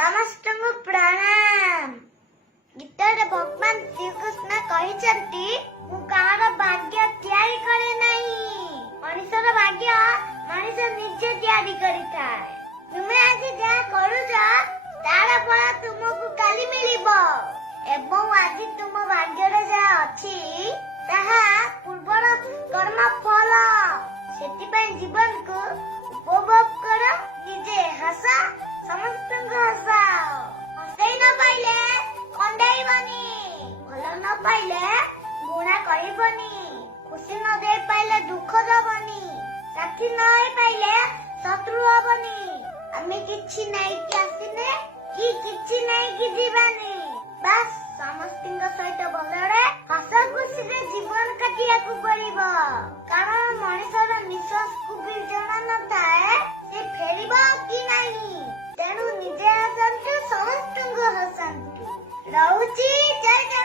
ସମସ୍ତଙ୍କୁ ପ୍ରଣାମ। ଗୀତାରେ ଭଗବାନ ଶ୍ରୀକୃଷ୍ଣ କହିଛନ୍ତି, ମୁଁ କାହାର ଭାଗ୍ୟ ତିଆରି କରେ ନାହିଁ, ମଣିଷର ଭାଗ୍ୟ ମଣିଷ ନିଜେ ତିଆରି କରିଥାଏ। ତୁମେ ଆଜି ଯାହା କରୁଛ ତାର ଫଳ ତୁମକୁ କାଲି ମିଳିବ ଏବଂ ଆଜି ତୁମ ଭାଗ୍ୟରେ ଯାହା ଅଛି ତାହା ପୂର୍ବର କର୍ମ ଫଳ। ସେଥିପାଇଁ ଜୀବନକୁ ଉପଭୋଗ କର, ନିଜେ ହସ, ସମସ୍ତଙ୍କୁ ହସାଅ। ହସେଇ ନ ପାଇଲେ କଣ୍ଡେଇବନି, ଭଲ ନ ପାଇଲେ ଗୁଣା କରିବନି, ଖୁସି ନ ଦେଇ ପାଇଲେ ଦୁଃଖ ଦବନି, ସାଥୀ ନ ହେଇ ପାଇଲେ ଶତ୍ରୁ ହବନି। ଆମେ କିଛି ନେଇକି ଆସିନେ କି କିଛି ନେଇକି ଯିବାନି, ବାସ୍ ସମସ୍ତଙ୍କ ସହିତ ଭଲରେ ହସ ଖୁସିରେ ଜୀବନ କାଟିବାକୁ ପଡିବ। କାରଣ ମଣିଷର ନିଶ୍ୱାସକୁ ବି ଜଣା ନଥାଏ ସେ ଫେରିବ କି ନାହିଁ। ତେଣୁ ନିଜେ ହସନ୍ତୁ, ସମସ୍ତଙ୍କୁ ହସାନ୍ତୁ। ରହୁଛି, ଜୟ ଜଗନ୍ନାଥ।